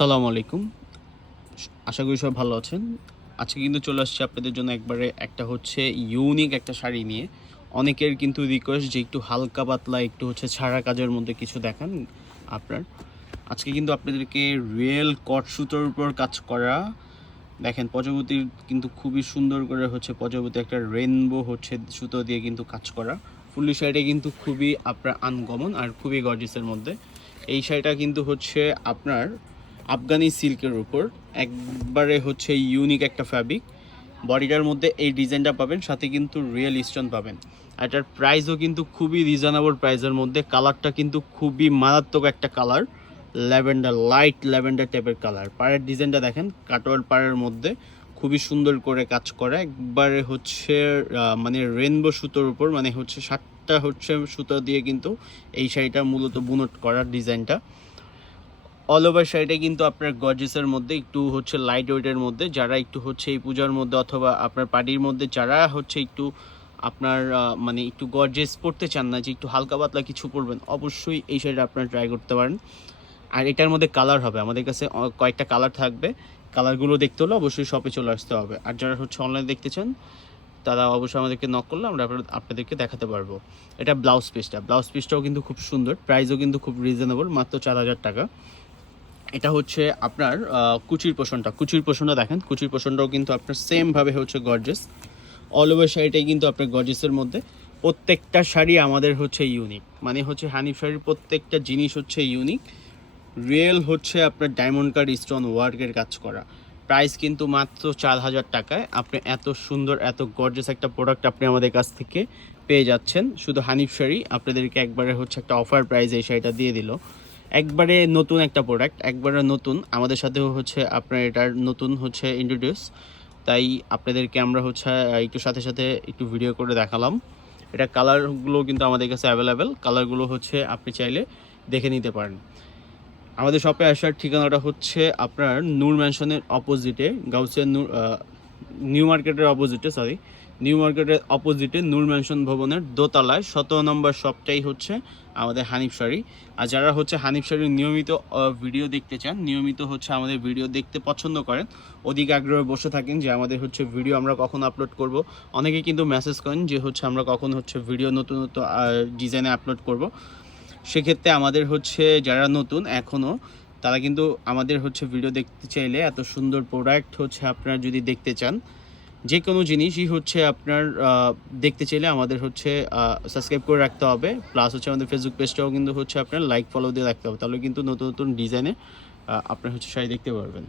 আসসালামু আলাইকুম। আশা করি সব ভালো আছেন। আজকে কিন্তু চলে আসছি আপনাদের জন্য একবারে একটা হচ্ছে ইউনিক একটা শাড়ি নিয়ে। অনেকের কিন্তু রিকোয়েস্ট যে একটু হালকা পাতলা, একটু হচ্ছে ছাড়া কাজের মধ্যে কিছু দেখান আপনার। আজকে কিন্তু আপনাদেরকে রিয়েল কট সুতোর উপর কাজ করা। দেখেন প্রজাপতির কিন্তু খুবই সুন্দর করে হচ্ছে প্রজাপতি একটা রেনবো হচ্ছে সুতো দিয়ে কিন্তু কাজ করা। ফুলি শাড়িটা কিন্তু খুবই আপনার আনকমন আর খুবই গর্জিসের মধ্যে। এই শাড়িটা কিন্তু হচ্ছে আপনার আফগানি সিল্কের উপর। একবারে হচ্ছে ইউনিক একটা ফ্যাব্রিক বডিটার মধ্যে এই ডিজাইনটা পাবেন, সাথে কিন্তু রিয়েল স্টোন পাবেন। আর এটার প্রাইসও কিন্তু খুবই রিজনেবল প্রাইসের মধ্যে। কালারটা কিন্তু খুবই মারাত্মক একটা কালার ল্যাভেন্ডার লাইট ল্যাভেন্ডার টাইপের কালার পাড়ের ডিজাইনটা দেখেন, কাটোয়ার পাড়ের মধ্যে। খুবই সুন্দর করে কাজ করা। একবারে হচ্ছে মানে রেনবো সুতোর উপর মানে হচ্ছে সাতটা হচ্ছে সুতো দিয়ে কিন্তু এই শাড়িটা মূলত বুনট করার ডিজাইনটা অল ওভার শাড়িটা কিন্তু আপনার গর্জেসের মধ্যে একটু হচ্ছে লাইট ওয়েটের মধ্যে, যারা একটু হচ্ছে এই পূজার মধ্যে অথবা আপনার পার্টির মধ্যে যারা হচ্ছে একটু আপনার মানে একটু গর্জেস পড়তে চান না, যে একটু হালকা পাতলা কিছু পরবেন, অবশ্যই এই শাড়িটা আপনারা ট্রাই করতে পারেন। আর এটার মধ্যে কালার হবে, আমাদের কাছে কয়েকটা কালার থাকবে। কালারগুলো দেখতে হলে অবশ্যই শপে চলে আসতে হবে। আর যারা হচ্ছে অনলাইনে দেখতে চান, তারা অবশ্যই আমাদেরকে নক করলে আমরা আপনাদের- আপনাদেরকে দেখাতে পারব। এটা ব্লাউজ পিসটা ব্লাউজ পিসটাও কিন্তু খুব সুন্দর প্রাইসও কিন্তু খুব রিজনেবল মাত্র চার হাজার টাকা। এটা হচ্ছে আপনার কুচির পোষণটা। কুচির পোষণটা দেখেন, কুচির পোষণটাও কিন্তু আপনার সেমভাবে হচ্ছে গর্জেস অল ওভার শাড়িটাই কিন্তু আপনার গর্জেসের মধ্যে। প্রত্যেকটা শাড়ি আমাদের হচ্ছে ইউনিক মানে হচ্ছে হানিফ শাড়ির প্রত্যেকটা জিনিস হচ্ছে ইউনিক রিয়েল হচ্ছে আপনার ডায়মন্ড কার্ড স্টোন ওয়ার্কের কাজ করা। প্রাইস কিন্তু মাত্র চার হাজার টাকায়। আপনি এত সুন্দর, এত গর্জেস একটা প্রোডাক্ট আপনি আমাদের কাছ থেকে পেয়ে যাচ্ছেন। শুধু হানিফ শাড়ি আপনাদেরকে একবারে হচ্ছে একটা অফার প্রাইস এই শাড়িটা দিয়ে দিল। একবারে নতুন একটা প্রোডাক্ট একবারে নতুন। আমাদের সাথেও হচ্ছে আপনার এটার নতুন হচ্ছে ইন্ট্রোডিউস তাই আপনাদেরকে আমরা হচ্ছে একটু সাথে সাথে একটু ভিডিও করে দেখালাম। এটা কালারগুলো কিন্তু আমাদের কাছে অ্যাভেলেবেল কালারগুলো হচ্ছে আপনি চাইলে দেখে নিতে পারেন। আমাদের শপে আসার ঠিকানাটা হচ্ছে আপনার নূর ম্যানশনের অপোজিটে গাউসিয়া নূর নিউ মার্কেটের অপোজিটে সরি নিউ মার্কেটের অপোজিটে নূর ম্যানশন ভবনের দোতলায় সতেরো নম্বর শপটাই হচ্ছে আমাদের হানিফ শাড়ি। আর যারা হচ্ছে হানিফ শাড়ির নিয়মিত ভিডিও দেখতে চান, নিয়মিত হচ্ছে আমাদের ভিডিও দেখতে পছন্দ করেন, অধিক আগ্রহে বসে থাকেন যে আমাদের হচ্ছে ভিডিও আমরা কখন আপলোড করব। অনেকে কিন্তু মেসেজ করেন যে হচ্ছে আমরা কখন হচ্ছে ভিডিও নতুন নতুন ডিজাইনে আপলোড করব। সেক্ষেত্রে আমাদের হচ্ছে যারা নতুন এখনও তারা কিন্তু আমাদের হচ্ছে ভিডিও দেখতে চাইলে এত সুন্দর প্রোডাক্ট হচ্ছে আপনারা যদি দেখতে চান যে কোনো জিনিসই হচ্ছে আপনার দেখতে চাইলে আমাদের হচ্ছে সাবস্ক্রাইব করে রাখতে হবে। প্লাস হচ্ছে আমাদের ফেসবুক পেজটাও কিন্তু হচ্ছে আপনার লাইক ফলো দিয়ে রাখতে হবে। তাহলে কিন্তু নতুন নতুন ডিজাইনে আপনার হচ্ছে শাড়ি দেখতে পারবেন।